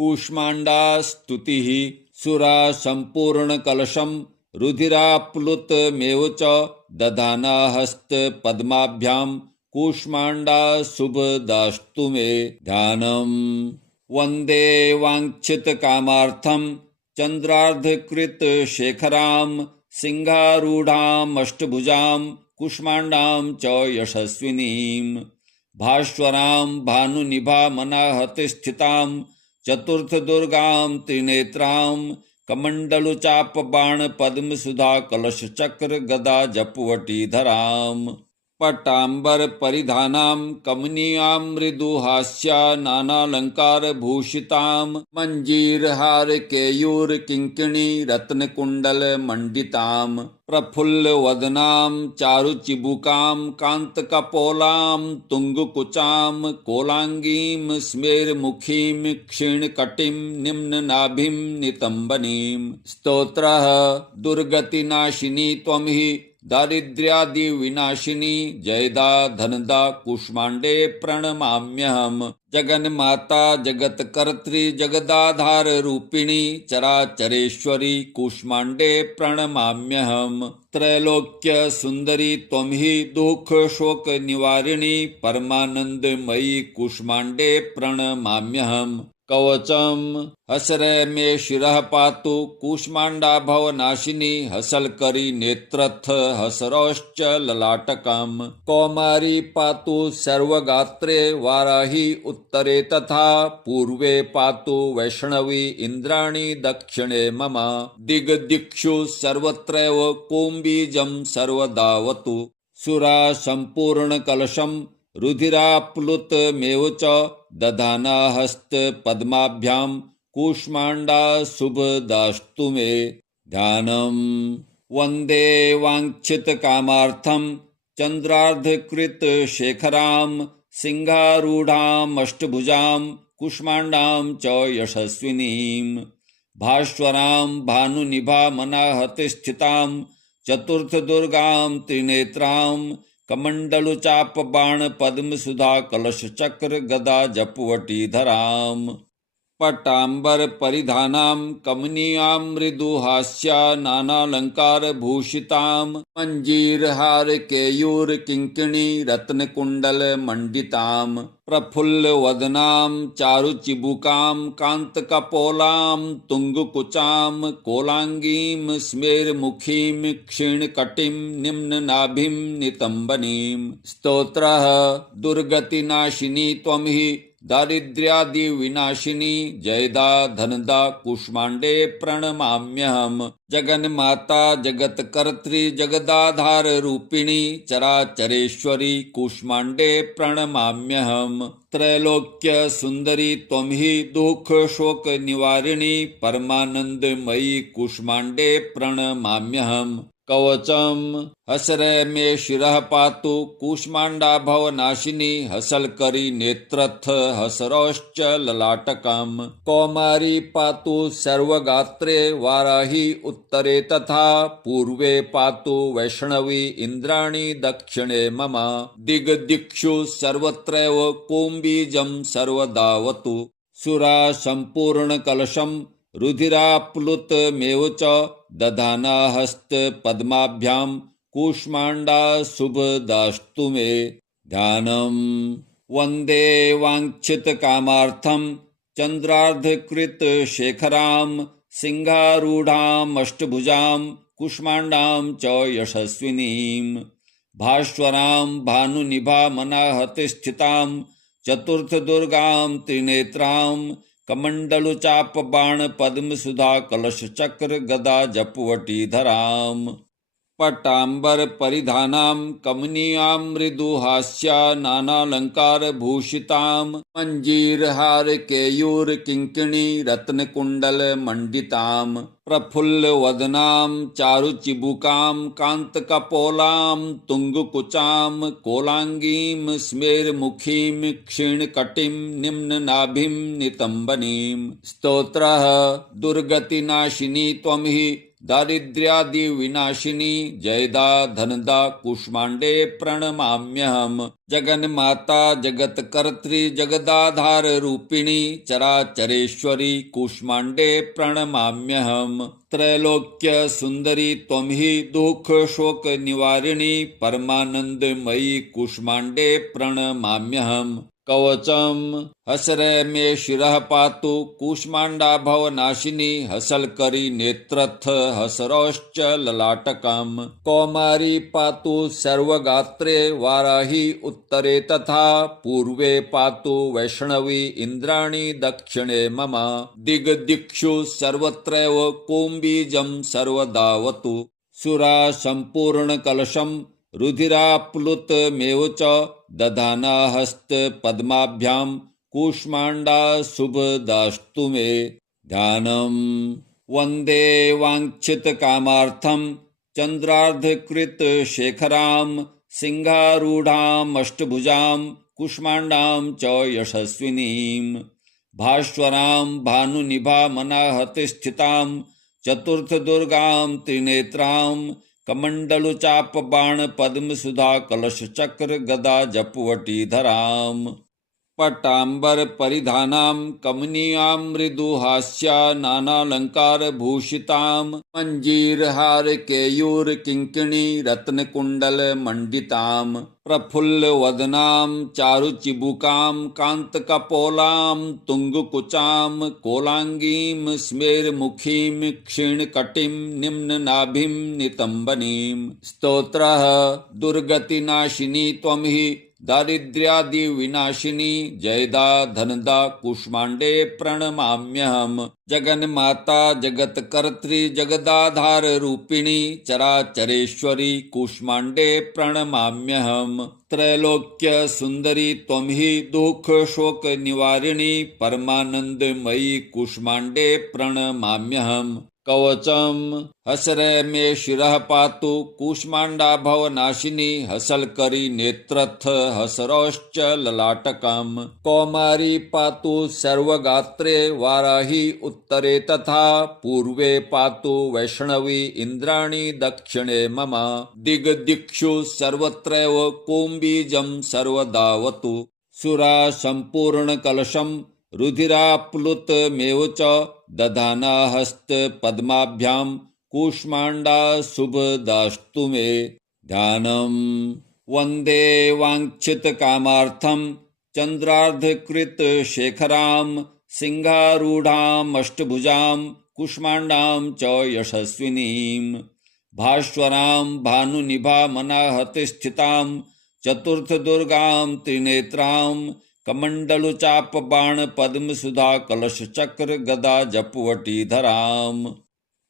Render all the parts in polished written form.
कूष्माण्डा स्तुतिः सुरा सम्पूर्णकलशं रुधिराप्लुतमेव च दधाना हस्तपद्माभ्यां कूष्माण्डा शुभदास्तु मे ध्यानम्। वन्दे वाञ्छितकामार्थं चन्द्रार्धकृतशेखरां सिंहारूढामष्टभुजां कूष्माण्डां च यशस्विनीं भास्वरां भानुनिभामनाहतस्थितां चतुर्थदुर्गां त्रिनेत्रां कमण्डलुचापबाणपद्मसुधाकलशचक्रगदा जपवटीधरां पट्टाम्बरपरिधानां कमनीयां मृदुहास्या नानालङ्कारभूषितां मञ्जीरहारकेयूरकिङ्किणी रत्नकुण्डलमण्डितां प्रफुल्लवदनां चारुचिबुकां कान्तकपोलां तुङ्गकुचां कोलाङ्गीं स्मेरमुखीं क्षीणकटिं निम्ननाभिं नितम्बनीं स्तोत्रः दुर्गतिनाशिनी त्वं हि दारिद्र्यादिविनाशिनी जयदा धनदा कूष्माण्डे प्रणमाम्यहम्। जगन्माता जगत्कर्त्री जगदाधाररूपिणी चराचरेश्वरी कूष्माण्डे प्रणमाम्यहम्। त्रैलोक्यसुन्दरी त्वं हि दुःखशोकनिवारिणी परमानन्दमयी कूष्माण्डे प्रणमाम्यहम्। कवचम हसरे मे शिरः पातु कूष्माण्डा भवनाशिनी हसलकरी नेत्रथ हसरोश्च ललाटकम्। कौमारी पातु सर्वगात्रे वाराही उत्तरे तथा पूर्वे पातु वैष्णवी इन्द्राणी दक्षिणे मम। दिग्दिक्षु सर्वत्रैव कुम्बीजं सर्वदावतु सुरा सम्पूर्णकलशं रुधिराप्लुतमेव च दधाना हस्तपद्माभ्यां कूष्माण्डा शुभदास्तु मे ध्यानम्। वन्दे वाञ्छितकामार्थं चन्द्रार्धकृतशेखरां सिंहारूढामष्टभुजां कूष्माण्डां च यशस्विनीं भास्वरां भानुनिभामनाहतस्थितां चतुर्थदुर्गां त्रिनेत्रां कमण्डलुचापबाणपद्मसुधाकलशचक्रगदा जपवटीधरां पट्टाम्बरपरिधानां कमनीयां मृदुहास्या नानालङ्कारभूषितां मञ्जीरहारकेयूरकिङ्किणी रत्नकुण्डलमण्डितां प्रफुल्लवदनां चारुचिबुकां कान्तकपोलां तुङ्गकुचां कोलाङ्गीं स्मेरमुखीं क्षीणकटिं निम्ननाभिं नितम्बनीं स्तोत्रः दुर्गतिनाशिनी त्वं हि दारिद्र्यादिविनाशिनी जयदा धनदा कूष्माण्डे प्रणमाम्यहम्। जगन्माता जगत्कर्त्री जगदाधाररूपिणी चराचरेश्वरी कूष्माण्डे प्रणमाम्यहम्। त्रैलोक्यसुन्दरी त्वं हि दुःखशोकनिवारिणी परमानन्दमयी कूष्माण्डे प्रणमाम्यहम्। कवचम हसरे मे शिरः पातु कूष्माण्डा भवनाशिनी हसलकरी नेत्रथ हसरोश्च ललाटकम्। कौमारी पातु सर्वगात्रे वाराही उत्तरे तथा पूर्वे पातु वैष्णवी इन्द्राणी दक्षिणे मम। दिग्दिक्षु सर्वत्रैव कुम्बीजं सर्वदावतु सुरा सम्पूर्णकलशं रुधिराप्लुतमेव च दधाना हस्तपद्माभ्यां कूष्माण्डा शुभदास्तु मे ध्यानम्। वन्दे वाञ्छितकामार्थं चन्द्रार्धकृतशेखरां सिंहारूढामष्टभुजां कूष्माण्डां च यशस्विनीं भास्वरां भानुनिभामनाहतस्थितां चतुर्थदुर्गां त्रिनेत्रां कमण्डलुचापबाणपद्मसुधाकलशचक्रगदा जपवटीधरां पट्टाम्बरपरिधानां कमनीयां मृदुहास्या नानालङ्कारभूषितां मञ्जीरहारकेयूरकिङ्किणी रत्नकुण्डलमण्डितां प्रफुल्लवदनां चारुचिबुकां कान्तकपोलां तुङ्गकुचां कोलाङ्गीं स्मेरमुखीं क्षीणकटिं निम्ननाभिं नितम्बनीं स्तोत्रः दुर्गतिनाशिनी त्वं हि दारिद्र्यादि विनाशिनी जयदा धनदा कूष्मांडे प्रणमाम्यहम्। जगन्माता जगत्कर्त्री जगदाधार रूपिणी चराचरेश्वरी कूष्मांडे प्रणमाम्यहम्। त्रैलोक्य सुंदरी त्वं हि दुख शोक निवारिणी परमानंदमयी कूष्मांडे प्रणमाम्यहम्। कवचम हसरे मे शिरः पातु कूष्मांडा भवनाशिनी हसलकरी नेत्रथ हसरोश्च ललाटकम्। कौमारी पातु सर्वगात्रे वाराही उत्तरे तथा पूर्वे पातु वैष्णवी इंद्राणी दक्षिणे मम। दिग्दिक्षु सर्वत्रैव कोम्बीजं सर्वदावतु। सुरा संपूर्ण कलशं रुधिराप्लुतमेव च दधाना हस्त पद्माभ्यां कूष्मांडा शुभदास्तु मे। ध्यानम् वन्दे वाञ्छित कामार्थं चन्द्रार्धकृत शेखरां सिंहारूढामष्टभुजां कूष्मांडां च यशस्विनीं। भास्वरां भानुनिभा मनाहति स्थितां चतुर्थदुर्गां त्रिनेत्रां कमंडलुचाप बाण पद्म सुधा कलश चक्र गदा जपवटीधराम्। पट्टांबर परिधानां कमनीयां मृदुहास्या नानालंकार भूषितां मंजीरहार केयूर किंकिणी रत्नकुंडल मंडितां। प्रफुल्ल वदनां चारुचिबुकां कांतकपोलां तुंगकुचां कोलांगीं स्मेरमुखीं क्षीणकटिं निम्ननाभिं नितंबनीं। स्तोत्रः दुर्गतिनाशिनी त्वं हि दारिद्र्यादि विनाशिनी जयदा धनदा कूष्मांडे प्रणमाम्यहम्। जगन्माता जगत्कर्त्री जगदाधार रूपिणी चराचरेश्वरी कूष्मांडे प्रणमाम्यहम्। त्रैलोक्य सुंदरी त्वं हि दुख शोक निवारिणी परमानंदमयी कूष्मांडे प्रणमाम्यहम्। कवचम हसरे मे शिरः पातु कूष्मांडा भवनाशिनी हसलकरी नेत्रथ हसरोश्च ललाटकम्। कौमारी पातु सर्वगात्रे वाराही उत्तरे तथा पूर्वे पातु वैष्णवी इंद्राणी दक्षिणे मम। दिग्दिक्षु सर्वत्रैव कोम्बीजं सर्वदावतु। सुरा संपूर्ण कलशं रुधिराप्लुतमेव च दधाना हस्त पद्माभ्यां कूष्मांडा शुभदास्तु मे। ध्यानम् वन्दे वाञ्छित कामार्थं चन्द्रार्धकृत शेखरां सिंहारूढामष्टभुजां कूष्मांडां च यशस्विनीं। भास्वरां भानुनिभा मनाहति स्थितां चतुर्थदुर्गां त्रिनेत्रां कमंडलुचाप बाण पद्म सुधा कलश चक्र गदा जपवटीधराम्।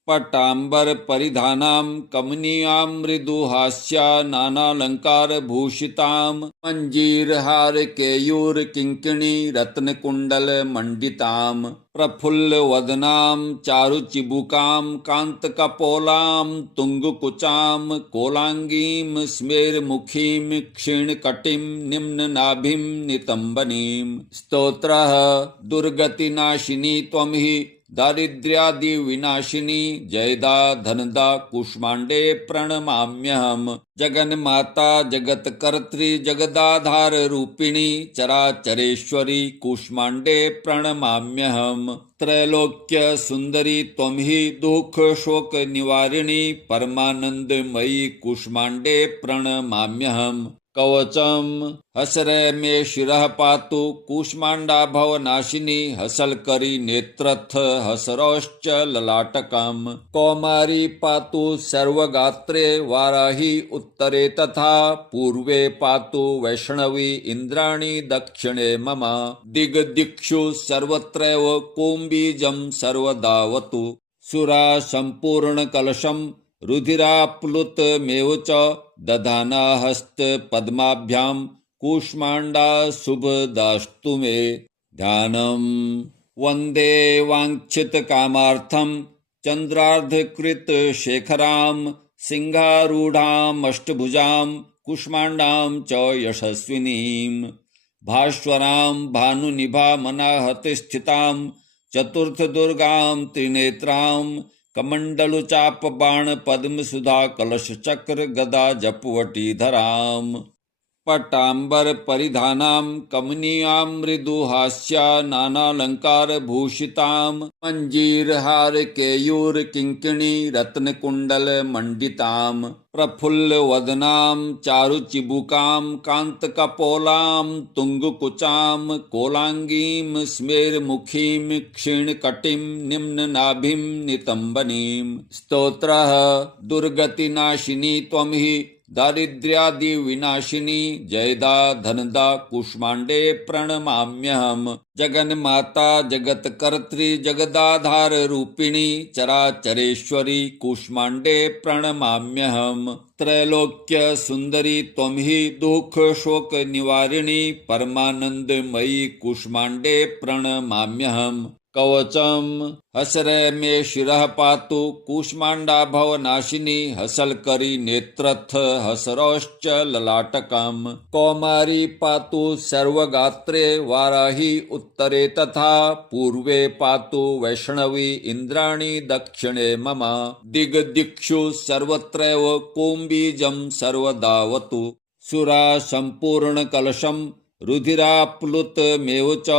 पट्टांबर परिधानां कमनीयां मृदुहास्या नानालंकार भूषितां मंजीरहार केयूर किंकिणी रत्नकुंडल मंडितां। प्रफुल्ल वदनां चारुचिबुकां कांतकपोलां तुंगकुचां कोलांगीं स्मेरमुखीं क्षीणकटिं निम्ननाभिं नितंबनीं। स्तोत्रः दुर्गतिनाशिनी त्वं हि दारिद्र्यादि विनाशिनी जयदा धनदा कूष्मांडे प्रणमाम्यहम्। जगन्माता जगत्कर्त्री जगदाधार रूपिणी चराचरेश्वरी कूष्मांडे प्रणमाम्यहम्। त्रैलोक्य सुंदरी त्वं हि दुख शोक निवारिणी परमानंदमयी कूष्मांडे प्रणमाम्यहम्। कवचम हसरे मे शिरः पातु कूष्मांडा भवनाशिनी हसलकरी नेत्रथ हसरोश्च ललाटकम्। कौमारी पातु सर्वगात्रे वाराही उत्तरे तथा पूर्वे पातु वैष्णवी इंद्राणी दक्षिणे मम। दिग्दिक्षु सर्वत्रैव कोम्बीजं सर्वदावतु। सुरा संपूर्ण कलशं रुधिराप्लुतमेव च दधाना हस्त पद्माभ्यां कूष्मांडा शुभदास्तु मे। ध्यानम् वन्दे वाञ्छित कामार्थं चन्द्रार्धकृत शेखरां सिंहारूढामष्टभुजां कूष्मांडां च यशस्विनीं। भास्वरां भानुनिभा मनाहति स्थितां चतुर्थदुर्गां त्रिनेत्रां कमंडलु चाप बाण पद्म सुधा कलश चक्र गदा जपवटीधराम् पट्टांबर परिधानां कमनीयां मृदुहास्या नानालंकार भूषितां मंजीरहार केयूर किंकिणी रत्न कुंडल मंडितां प्रफुल्ल वदनां चारुचिबुकां कांत कपोलां तुंगकुचां कोलांगीं स्मेरमुखीं क्षीणकटिं निम्न नाभिं नितंबनीं स्तोत्रः दुर्गतिनाशिनी त्वं हि दारिद्र्यादि विनाशिनी जयदा धनदा कुष्मांडे प्रणमाम्यहम् जगन्माता जगत्कर्त्री जगदाधार रूपिणी चराचरेश्वरी कुष्मांडे प्रणमाम्यहम् त्रैलोक्य सुंदरी त्वं हि दुख शोक निवारिणी परमानंदमयी कुष्मांडे प्रणमाम्यहम् कवचम हसरे मे शिरः पातु कूष्मांडा भवनाशिनी हसलकरी नेत्रथ हसरोश्च ललाटकम् कौमारी पातु सर्वगात्रे वाराही उत्तरे तथा पूर्वे पातु वैष्णवी इंद्राणी दक्षिणे मम दिग्दिक्षु सर्वत्रैव कुम्बीजं सर्वदावतु सुरा संपूर्ण कलशम् रुधिराप्लुतमेव च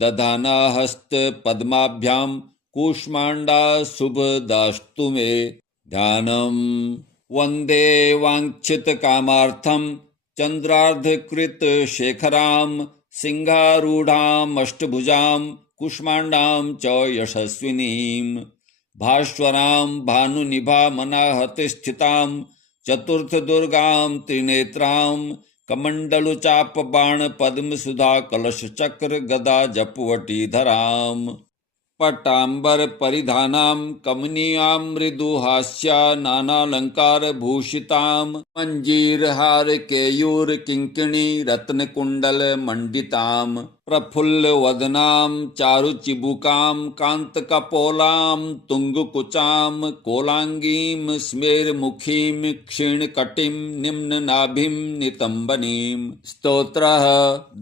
दधाना हस्त पद्माभ्यां कूष्मांडा शुभदास्तु मे ध्यानम् वन्दे वाञ्छित कामार्थं चन्द्रार्धकृत शेखरां सिंहारूढां अष्टभुजां कूष्मांडां च यशस्विनीं भास्वरां भानुनिभा मनाहत स्थितां चतुर्थ दुर्गां त्रिनेत्रां कमंडलु चाप बाण पद्म सुधा कलश चक्र गदा जपवटीधराम् पट्टांबर परिधानां कमनीयां मृदुहास्या नानालंकार भूषितां मंजीरहार केयूर किंकिणी रत्न कुंडल मंडितां प्रफुल्ल वदनां चारुचिबुकां कांत कपोलां तुंगकुचां कोलांगीं स्मेरमुखीं क्षीणकटिं निम्न नाभिं नितंबनीं स्तोत्रः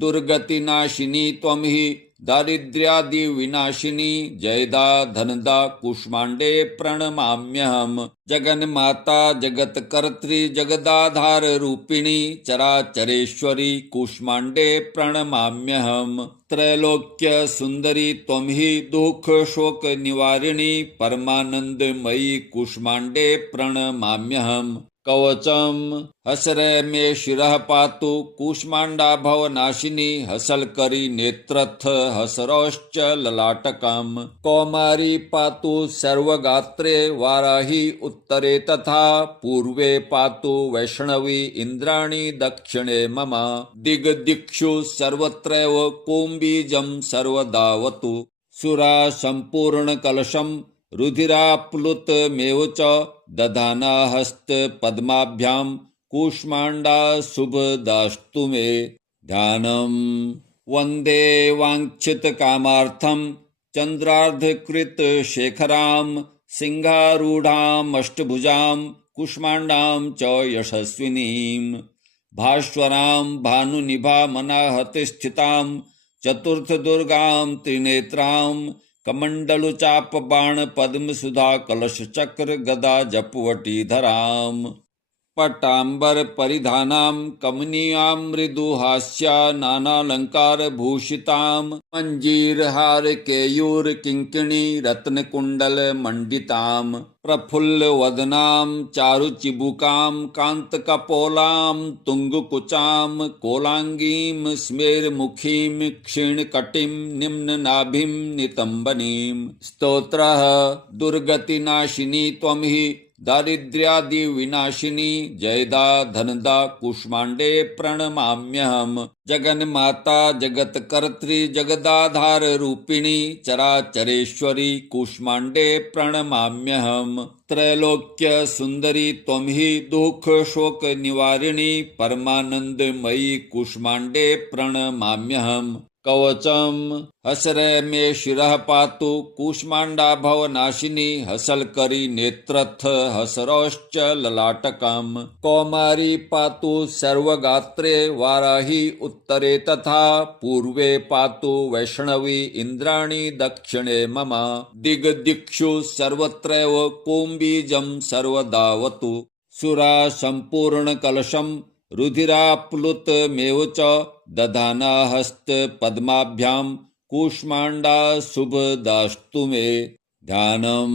दुर्गतिनाशिनी त्वं हि दारिद्र्यादि विनाशिनी जयदा धनदा कुष्मांडे प्रणमाम्यहम् जगन्माता जगत्कर्त्री जगदाधार रूपिणी चराचरेश्वरी कुष्मांडे प्रणमाम्यहम् त्रैलोक्य सुंदरी त्वं हि दुख शोक निवारिणी परमानंदमयी कुष्मांडे प्रणमाम्यहम् कवचम हसरे मे शिरः पातु कूष्मांडा भवनाशिनी हसलकरी नेत्रथ हसरोश्च ललाटकम् कौमारी पातु सर्वगात्रे वाराही उत्तरे तथा पूर्वे पातु वैष्णवी इंद्राणी दक्षिणे मम दिग्दिक्षु सर्वत्रैव कुम्बीजं सर्वदावतु सुरा संपूर्ण कलशम् रुधिराप्लुतमेव च दधाना हस्त पद्माभ्यां कूष्मांडा शुभदास्तु मे ध्यानम् वन्दे वाञ्छित कामार्थं चन्द्रार्धकृत शेखरां सिंहारूढां अष्टभुजां कूष्मांडां च यशस्विनीं भास्वरां भानुनिभा मनाहत स्थितां चतुर्थ दुर्गां त्रिनेत्रां कमंडलु चाप बाण पद्म सुधा कलश चक्र गदा जपवटीधराम् पट्टांबर परिधानां कमनीयां मृदुहास्या नानालंकार भूषितां मंजीरहार केयूर किंकिणी रत्न कुंडल मंडितां प्रफुल्ल वदनां चारुचिबुकां कांत कपोलां तुंगकुचां कोलांगीं स्मेरमुखीं क्षीणकटिं निम्न नाभिं नितंबनीं स्तोत्रः दुर्गतिनाशिनी त्वं हि दारिद्र्यादि विनाशिनी जयदा धनदा कुष्मांडे प्रणमाम्यहम् जगन्माता जगत्कर्त्री जगदाधार रूपिणी चराचरेश्वरी कुष्मांडे प्रणमाम्यहम् त्रैलोक्य सुंदरी त्वं हि दुख शोक निवारिणी परमानंदमयी कुष्मांडे प्रणमाम्यहम् कवचम हसरे मे शिरः पातु कूष्मांडा भवनाशिनी हसलकरी नेत्रथ हसरोश्च ललाटकम् कौमारी पातु सर्वगात्रे वाराही उत्तरे तथा पूर्वे पातु वैष्णवी इंद्राणी दक्षिणे मम दिग्दिक्षु सर्वत्रैव कोम्बीजं सर्वदावतु सुरा संपूर्ण कलशम रुधिराप्लुतमेव च दधाना हस्त पद्माभ्यां कूष्मांडा शुभदास्तु मे ध्यानम्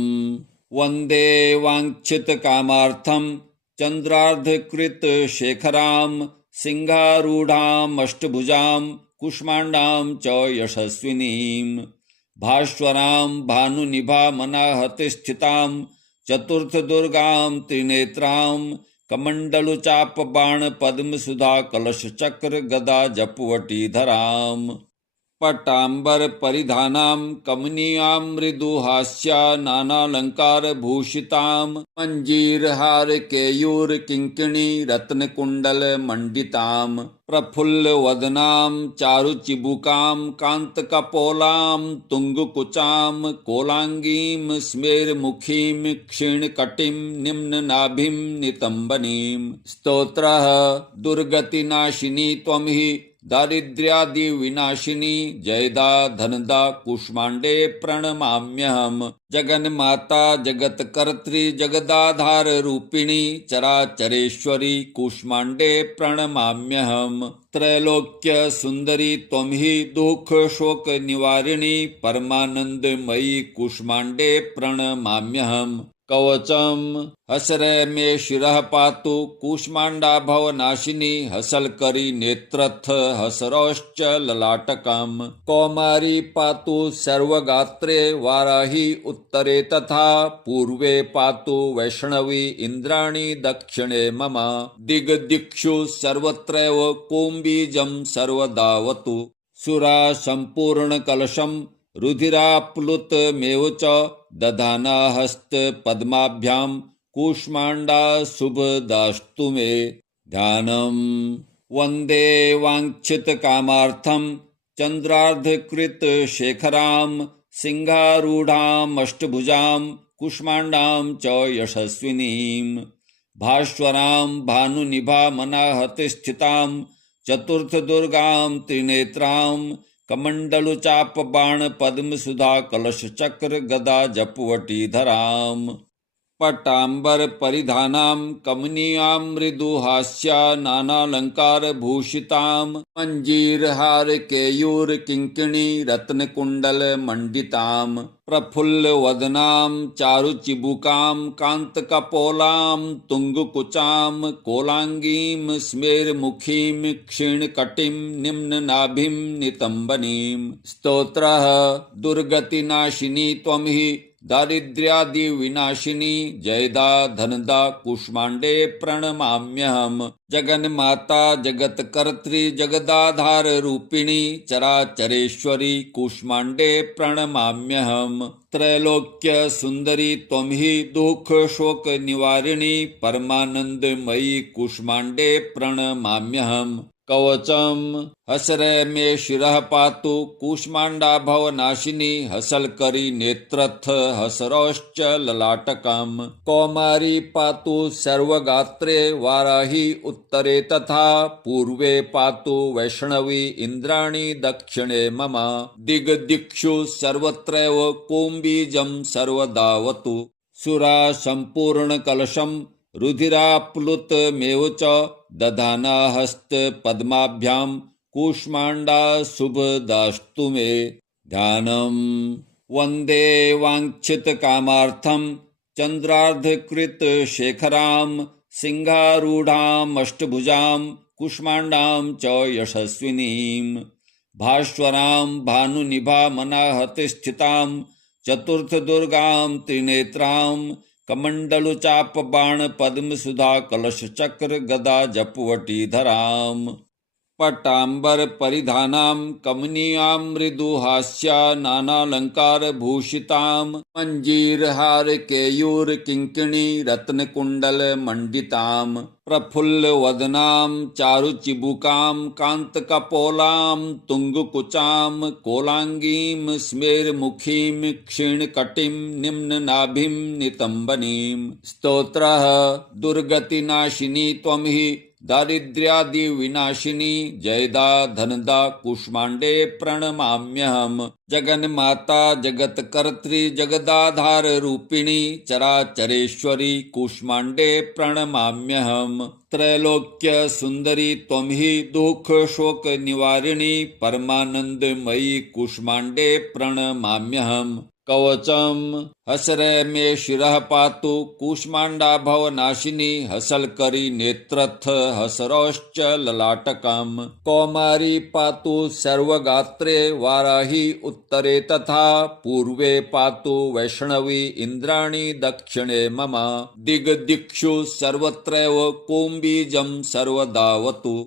वन्दे वाञ्छित कामार्थं चन्द्रार्धकृत शेखरां सिंहारूढामष्टभुजां कूष्मांडां च यशस्विनीं भास्वरां भानुनिभामनाहतिस्थितां चतुर्थदुर्गां त्रिनेत्रां कमण्डलुचापबाण पद्मसुधा कलश चक्र गदा जपवटीधराम् पट्टाम्बर परिधानां कमनीयां मृदुहास्या नानालंकार भूषितां मंजीरहार केयूर किंकिणी रत्नकुंडल मंडितां प्रफुल्ल वदनां चारुचिबुकां कांतकपोलां तुंगकुचां कोलांगीं स्मेरमुखीं क्षीणकटिं निम्ननाभिं नितंबनीं स्तोत्रः दुर्गतिनाशिनी त्वं हि दारिद्र्यादि विनाशिनी जयदा धनदा कूष्मांडे प्रणमाम्यहम् जगन्माता जगत्कर्त्री जगदाधार रूपिणी चराचरेश्वरी कूष्मांडे प्रणमाम्यहम् त्रैलोक्य सुंदरी त्वं हि दुख शोक निवारिणी परमानंदमयी कूष्मांडे प्रणमाम्यहम् कवचम हसरे मे शिरः पातु कूष्मांडा भवनाशिनी हसलकरी नेत्रथ हसरोश्च ललाटकम् कौमारी पातु सर्वगात्रे वाराही उत्तरे तथा पूर्वे पातु वैष्णवी इंद्राणी दक्षिणे मम दिग्दिक्षु सर्वत्रैव कोम्बीजं सर्वदावतु सुरा संपूर्ण कलशम रुधिराप्लुतमेव च दधाना हस्त पद्माभ्यां कूष्मांडा शुभदास्तु मे ध्यानम् वन्दे वाञ्छित कामार्थं चन्द्रार्धकृत शेखरां सिंहारूढामष्टभुजां कूष्मांडां च यशस्विनीं भास्वरां भानुनिभामनाहतिस्थितां चतुर्थदुर्गां त्रिनेत्रां कमण्डलुचापबाण पद्मसुधा कलश चक्र गदा जपवटीधराम् पट्टाम्बर परिधानां कमनीयां मृदुहास्या नानालंकार भूषितां मंजीरहार केयूर किंकिणी रत्नकुंडल मंडितां प्रफुल्ल वदनां चारुचिबुकां कांतकपोलां तुंगकुचां कोलांगीं स्मेरमुखीं क्षीणकटिं निम्ननाभिं नितंबनीं स्तोत्रः दुर्गतिनाशिनी त्वं हि दारिद्र्यादि विनाशिनी जयदा धनदा कूष्मांडे प्रणमाम्यहम् जगन्माता जगत्कर्त्री जगदाधार रूपिणी चराचरेश्वरी कूष्मांडे प्रणमाम्यहम् त्रैलोक्य सुंदरी त्वं हि दुख शोक निवारिणी परमानंदमयी कूष्मांडे प्रणमाम्यहम् कवचम हसरे मे शिरः पातु कूष्मांडा भवनाशिनी हसलकरी नेत्रथ हसरोश्च ललाटकम् कौमारी पातु सर्वगात्रे वाराही उत्तरे तथा पूर्वे पातु वैष्णवी इंद्राणी दक्षिणे मम दिग्दिक्षु सर्वत्रैव कोम्बीजं सर्वदावतु सुरा संपूर्ण कलशम रुधिराप्लुतमेव च दधाना हस्त पद्माभ्यां कूष्मांडा शुभदास्तु मे ध्यानम् वन्दे वाञ्छित कामार्थं चन्द्रार्धकृत शेखरां सिंहारूढामष्टभुजां कूष्मांडां च यशस्विनीं भास्वरां भानुनिभामनाहतिस्थितां चतुर्थदुर्गां त्रिनेत्रां कमण्डलुचापबाण पद्मसुधा कलश चक्र गदा जपवटीधराम् पट्टांबर परिधानाम कमनीयां मृदुहास्या नानालंकार भूषिताम मंजीर हार केयूर किंकिणी रत्न कुंडल मंडिताम प्रफुल्ल वदनाम चारुचिबुकाम कांत कपोलाम तुंगकुचाम कोलांगीम स्मेरमुखीम क्षीणकटिम निम्न नाभिम नितंबनीम स्तोत्रः दुर्गतिनाशिनी त्वं हि दारिद्र्यादि विनाशिनी जयदा धनदा कुष्मांडे प्रणमाम्यहम् जगन्माता जगत्कर्त्री जगदाधार रूपिणी चराचरेश्वरी कुष्मांडे प्रणमाम्यहम् त्रैलोक्य सुंदरी त्वं हि दुख शोक निवारिणी परमानंदमयी कुष्मांडे प्रणमाम्यहम् कवचम हसरे में शिरः पातु कूष्मांडा भवनाशिनी हसलकरी नेत्रथ हसरोश्च ललाटकम् कौमारी पातु सर्वगात्रे वाराही उत्तरे तथा पूर्वे पातु वैष्णवी इंद्राणी दक्षिणे मम दिग्दिक्षु सर्वत्रैव कुम्बीजं सर्वदावतु